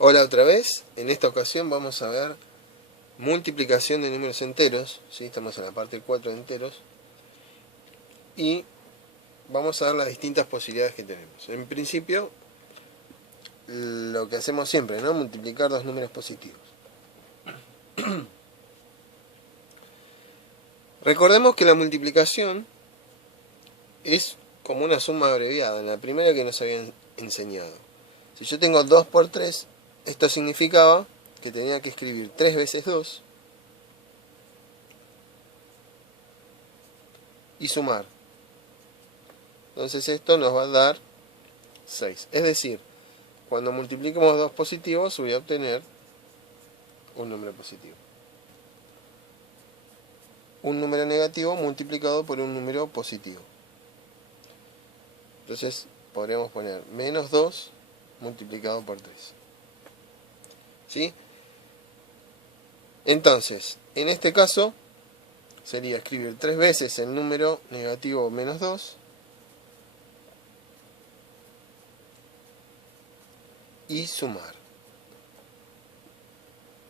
Hola otra vez, en esta ocasión vamos a ver multiplicación de números enteros, ¿sí? Estamos en la parte 4 de enteros, y vamos a ver las distintas posibilidades que tenemos. En principio, lo que hacemos siempre, ¿no? Multiplicar dos números positivos. Recordemos que la multiplicación es como una suma abreviada, en la primera que nos habían enseñado. Si yo tengo 2 por 3, esto significaba que tenía que escribir 3 veces 2 y sumar. Entonces esto nos va a dar 6. Es decir, cuando multipliquemos dos positivos voy a obtener un número positivo. Un número negativo multiplicado por un número positivo. Entonces podríamos poner menos 2 multiplicado por 3. ¿Sí? Entonces, en este caso sería escribir 3 veces el número negativo menos 2 y sumar.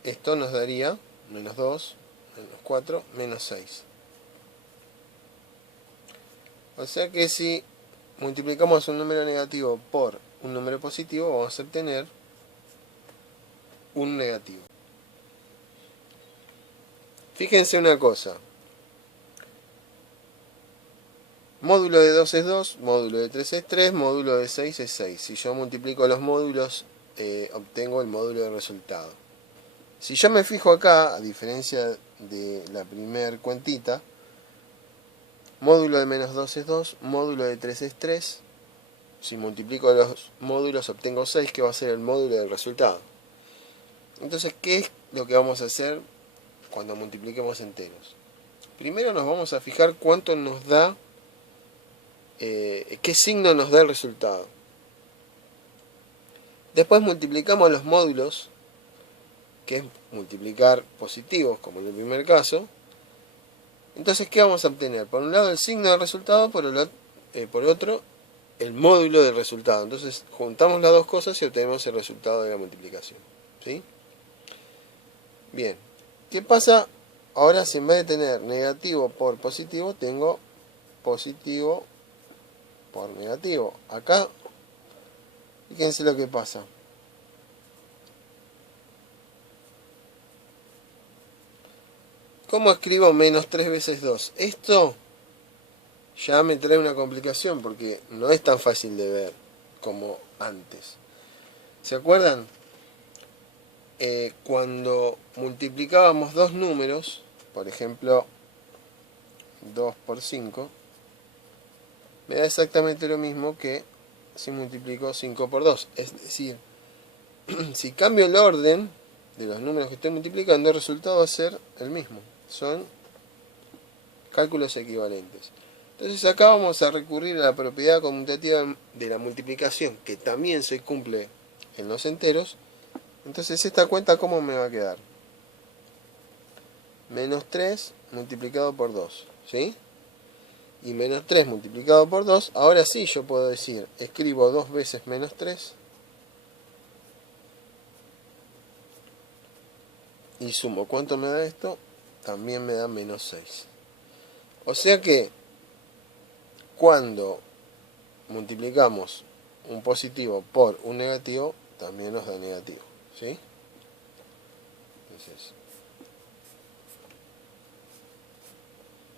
Esto nos daría menos 2, menos 4, menos 6. O sea que si multiplicamos un número negativo por un número positivo, vamos a obtener un negativo. Fíjense una cosa. Módulo de 2 es 2, módulo de 3 es 3, módulo de 6 es 6. Si yo multiplico los módulos, obtengo el módulo de resultado. Si yo me fijo acá, a diferencia de la primer cuentita, módulo de menos 2 es 2, módulo de 3 es 3. Si multiplico los módulos obtengo 6, que va a ser el módulo del resultado. Entonces, ¿qué es lo que vamos a hacer cuando multipliquemos enteros? Primero nos vamos a fijar cuánto nos da, qué signo nos da el resultado. Después multiplicamos los módulos, que es multiplicar positivos, como en el primer caso. Entonces, ¿qué vamos a obtener? Por un lado el signo del resultado, por otro el módulo del resultado. Entonces juntamos las dos cosas y obtenemos el resultado de la multiplicación. ¿Sí? Bien. ¿Qué pasa ahora si en vez de tener negativo por positivo, tengo positivo por negativo? Acá, fíjense lo que pasa. ¿Cómo escribo menos 3 veces 2? Esto ya me trae una complicación porque no es tan fácil de ver como antes. ¿Se acuerdan? Cuando multiplicábamos dos números, por ejemplo 2 por 5, me da exactamente lo mismo que si multiplico 5 por 2. Es decir, si cambio el orden de los números que estoy multiplicando, el resultado va a ser el mismo. Son cálculos equivalentes. Entonces acá vamos a recurrir a la propiedad conmutativa de la multiplicación, que también se cumple en los enteros. Entonces esta cuenta, ¿cómo me va a quedar? Menos 3 multiplicado por 2, ¿sí? Y menos 3 multiplicado por 2, ahora sí yo puedo decir, escribo 2 veces menos 3 y sumo. ¿Cuánto me da esto? También me da menos 6. O sea que cuando multiplicamos un positivo por un negativo, también nos da negativo, ¿sí? Entonces,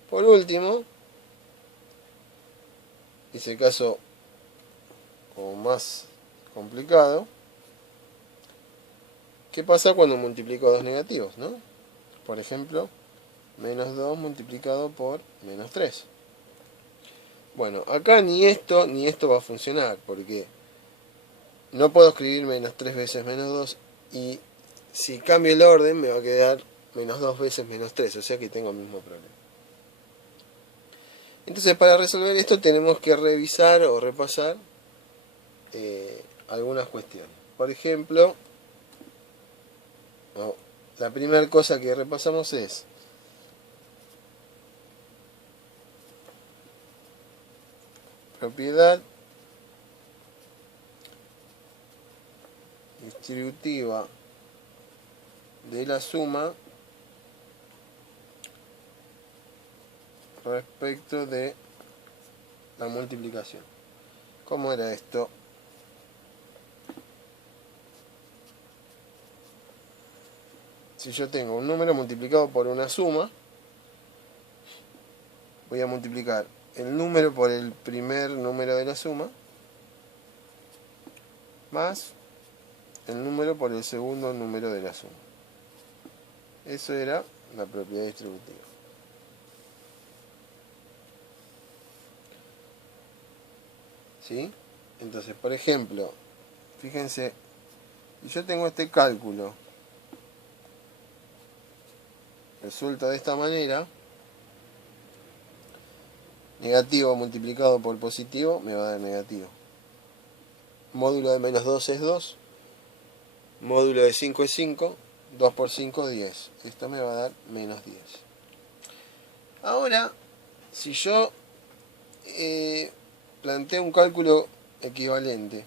por último, hice caso como más complicado. ¿Qué pasa cuando multiplico dos negativos, no? Por ejemplo, menos 2 multiplicado por menos 3. Bueno, acá ni esto va a funcionar, porque no puedo escribir menos 3 veces menos 2, y si cambio el orden me va a quedar menos 2 veces menos 3, o sea que tengo el mismo problema. Entonces, para resolver esto tenemos que revisar o repasar algunas cuestiones. Por ejemplo, la primera cosa que repasamos es propiedad, distributiva de la suma respecto de la multiplicación. ¿Cómo era esto? Si yo tengo un número multiplicado por una suma, voy a multiplicar el número por el primer número de la suma más el número por el segundo número de la suma. Eso era la propiedad distributiva. ¿Sí? Entonces, por ejemplo, fíjense, si yo tengo este cálculo, resulta de esta manera, negativo multiplicado por positivo me va a dar negativo. Módulo de menos 2 es 2, módulo de 5 es 5, 2 por 5, 10. Esto me va a dar menos 10. Ahora, si yo planteo un cálculo equivalente,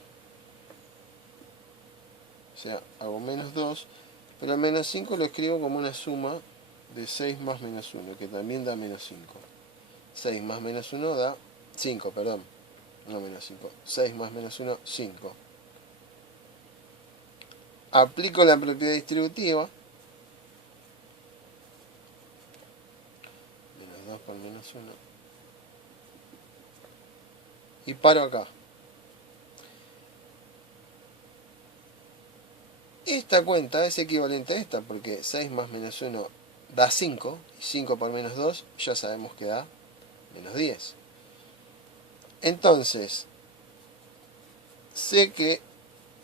o sea, hago menos 2, pero el menos 5 lo escribo como una suma de 6 más menos 1, que también da menos 5. 6 más menos 1 da 5, perdón, no menos 5. 6 más menos 1, 5. Aplico la propiedad distributiva. Menos 2 por menos 1. Y paro acá. Esta cuenta es equivalente a esta, porque 6 más menos 1 da 5, y 5 por menos 2 ya sabemos que da menos 10. Entonces, sé que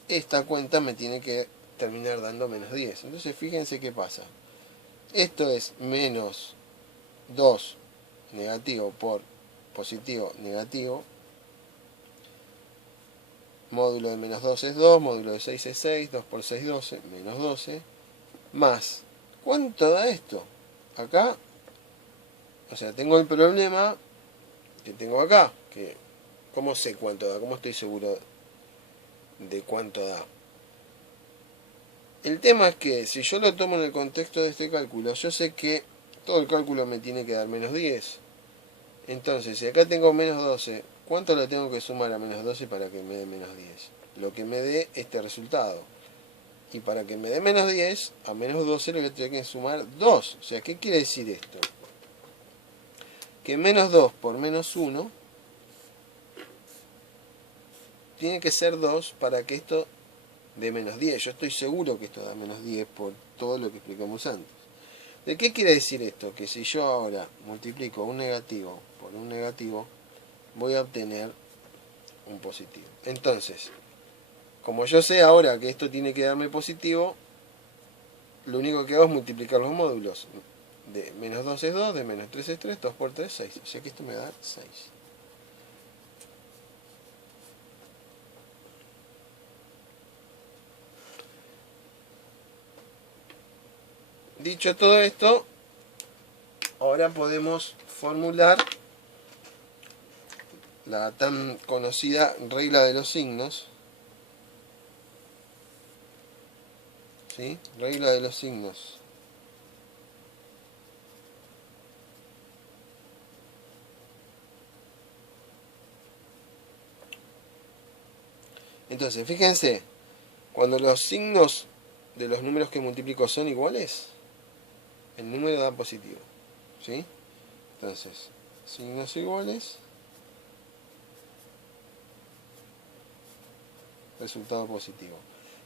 esta cuenta me tiene que terminar dando menos 10. Entonces, fíjense qué pasa. Esto es menos 2 negativo por positivo negativo. Módulo de menos 2 es 2, módulo de 6 es 6, 2 por 6, 12, menos 12, más. ¿Cuánto da esto? Acá, o sea, tengo el problema que tengo acá, que ¿cómo sé cuánto da? ¿Cómo estoy seguro de cuánto da? El tema es que si yo lo tomo en el contexto de este cálculo, yo sé que todo el cálculo me tiene que dar menos 10. Entonces, si acá tengo menos 12, ¿cuánto le tengo que sumar a menos 12 para que me dé menos 10? Lo que me dé este resultado. Y para que me dé menos 10, a menos 12 le voy a tener que sumar 2. O sea, ¿qué quiere decir esto? Que menos 2 por menos 1 tiene que ser 2 para que esto dé menos 10. Yo estoy seguro que esto da menos 10 por todo lo que explicamos antes. ¿De qué quiere decir esto? Que si yo ahora multiplico un negativo por un negativo, voy a obtener un positivo. Entonces, como yo sé ahora que esto tiene que darme positivo, lo único que hago es multiplicar los módulos. De menos 2 es 2, de menos 3 es 3, 2 por 3, 6. O sea que esto me da 6. Dicho todo esto, ahora podemos formular la tan conocida regla de los signos. ¿Sí? Regla de los signos. Entonces, fíjense, cuando los signos de los números que multiplico son iguales, el número da positivo. ¿Sí? Entonces, signos iguales, resultado positivo.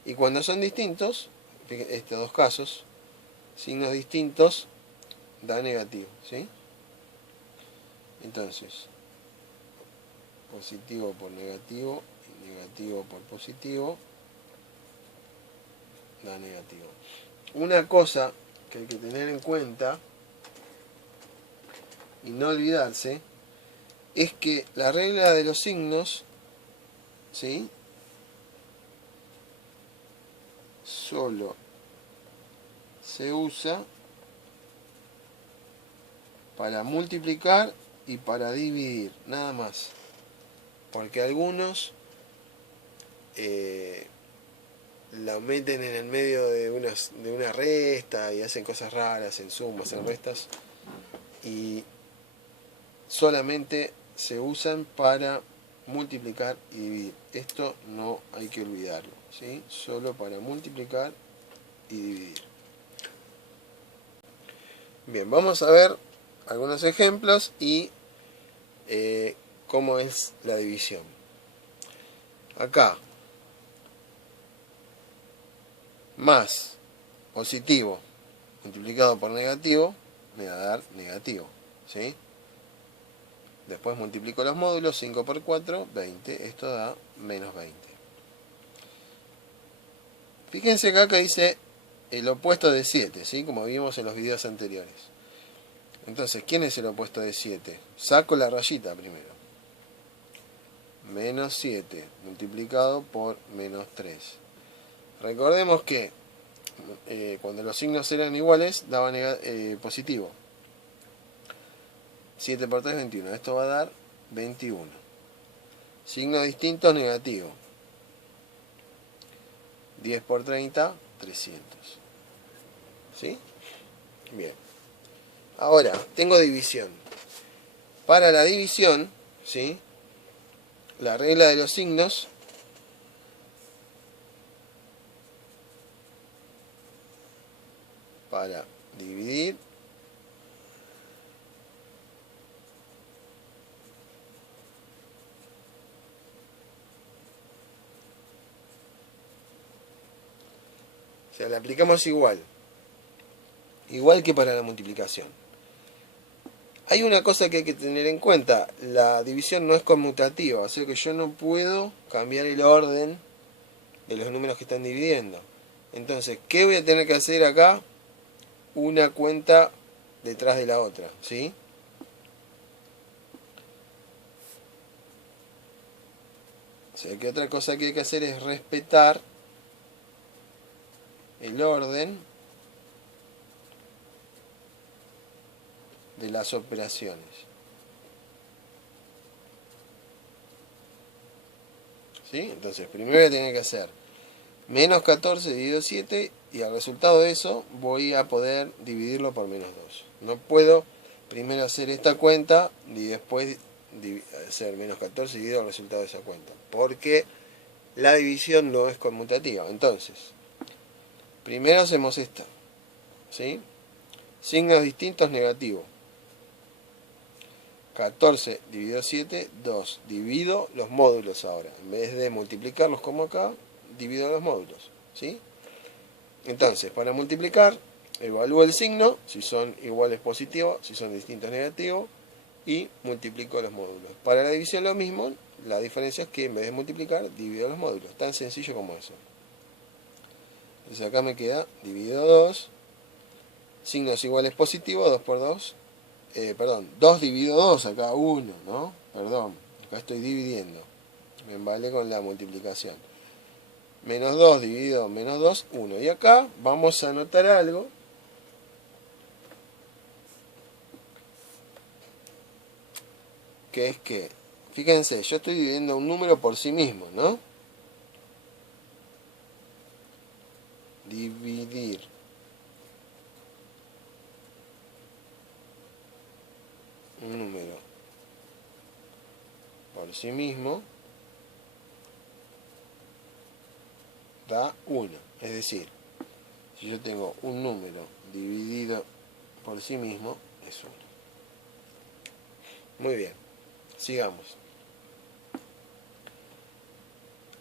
Y cuando son distintos, estos dos casos, signos distintos, da negativo. ¿Sí? Entonces, positivo por negativo y negativo por positivo da negativo. Una cosa que hay que tener en cuenta y no olvidarse es que la regla de los signos, ¿sí?, solo se usa para multiplicar y para dividir, nada más. Porque algunos la meten en el medio de una resta y hacen cosas raras en sumas, en restas, y solamente se usan para multiplicar y dividir. Esto no hay que olvidarlo, ¿sí? Solo para multiplicar y dividir. Bien, vamos a ver algunos ejemplos y cómo es la división. Acá, más positivo multiplicado por negativo me va a dar negativo, ¿sí? Después multiplico los módulos, 5 por 4, 20, esto da menos 20. Fíjense acá que dice el opuesto de 7, ¿sí? Como vimos en los videos anteriores. Entonces, ¿quién es el opuesto de 7? Saco la rayita primero. Menos 7 multiplicado por menos 3. Recordemos que cuando los signos eran iguales, daba positivo. 7 por 3, 21. Esto va a dar 21. Signos distintos, negativo. 10 por 30, 300. ¿Sí? Bien. Ahora, tengo división. Para la división, ¿sí? La regla de los signos para dividir o sea, la aplicamos igual que para la multiplicación. Hay una cosa que hay que tener en cuenta, la división no es conmutativa, o sea que yo no puedo cambiar el orden de los números que están dividiendo. Entonces, ¿qué voy a tener que hacer acá? Una cuenta detrás de la otra, ¿sí? O sea que otra cosa que hay que hacer es respetar el orden de las operaciones. ¿Sí? Entonces, primero voy a tener que hacer menos 14 dividido 7 y al resultado de eso voy a poder dividirlo por menos 2. No puedo primero hacer esta cuenta y después hacer menos 14 dividido el resultado de esa cuenta, porque la división no es conmutativa. Entonces, primero hacemos esta, ¿sí? Signos distintos, negativo. 14 dividido 7, 2. Divido los módulos ahora. En vez de multiplicarlos como acá, divido los módulos, ¿sí? Entonces, para multiplicar, evalúo el signo, si son iguales positivo, si son distintos negativo, y multiplico los módulos. Para la división lo mismo, la diferencia es que en vez de multiplicar, divido los módulos. Tan sencillo como eso. Entonces acá me queda dividido 2, signos iguales positivo, 2 por 2, 2 dividido 2, acá 1, ¿no? Perdón, acá estoy dividiendo. Me vale con la multiplicación. Menos 2 dividido menos 2, 1. Y acá vamos a anotar algo. Que es que, fíjense, yo estoy dividiendo un número por sí mismo, ¿no? Dividir. Un número por sí mismo da 1. Es decir, si yo tengo un número dividido por sí mismo, es 1. Muy bien, sigamos.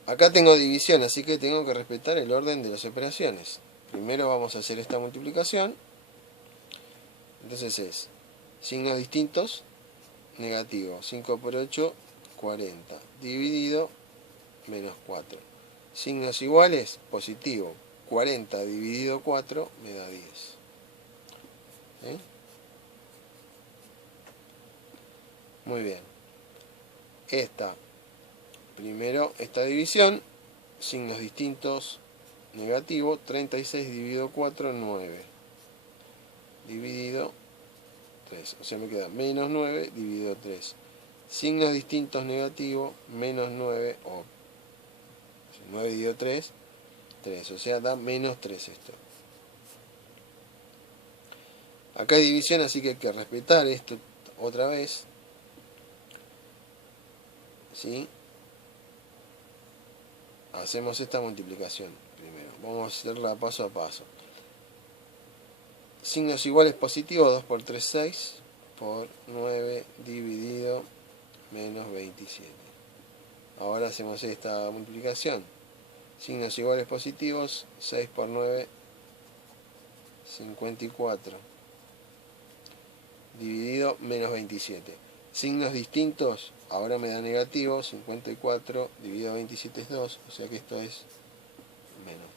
Acá tengo división, así que tengo que respetar el orden de las operaciones. Primero vamos a hacer esta multiplicación. Entonces es signos distintos, negativo. 5 por 8, 40. Dividido, menos 4. Signos iguales, positivo. 40 dividido 4 me da 10. ¿Sí? Muy bien. Primero esta división, signos distintos, negativo. 36 dividido 4, 9. Dividido 3. O sea, me queda menos 9 dividido 3. Signos distintos, negativo, menos 9, o 9 dividido 3, 3, o sea, da menos 3 esto. Acá hay división, así que hay que respetar esto otra vez. ¿Sí? Hacemos esta multiplicación primero. Vamos a hacerla paso a paso. Signos iguales positivos, 2 por 3, 6, por 9 dividido menos 27. Ahora hacemos esta multiplicación. Signos iguales positivos, 6 por 9, 54. Dividido menos 27. Signos distintos, ahora me da negativo, 54 dividido 27 es 2, o sea que esto es menos.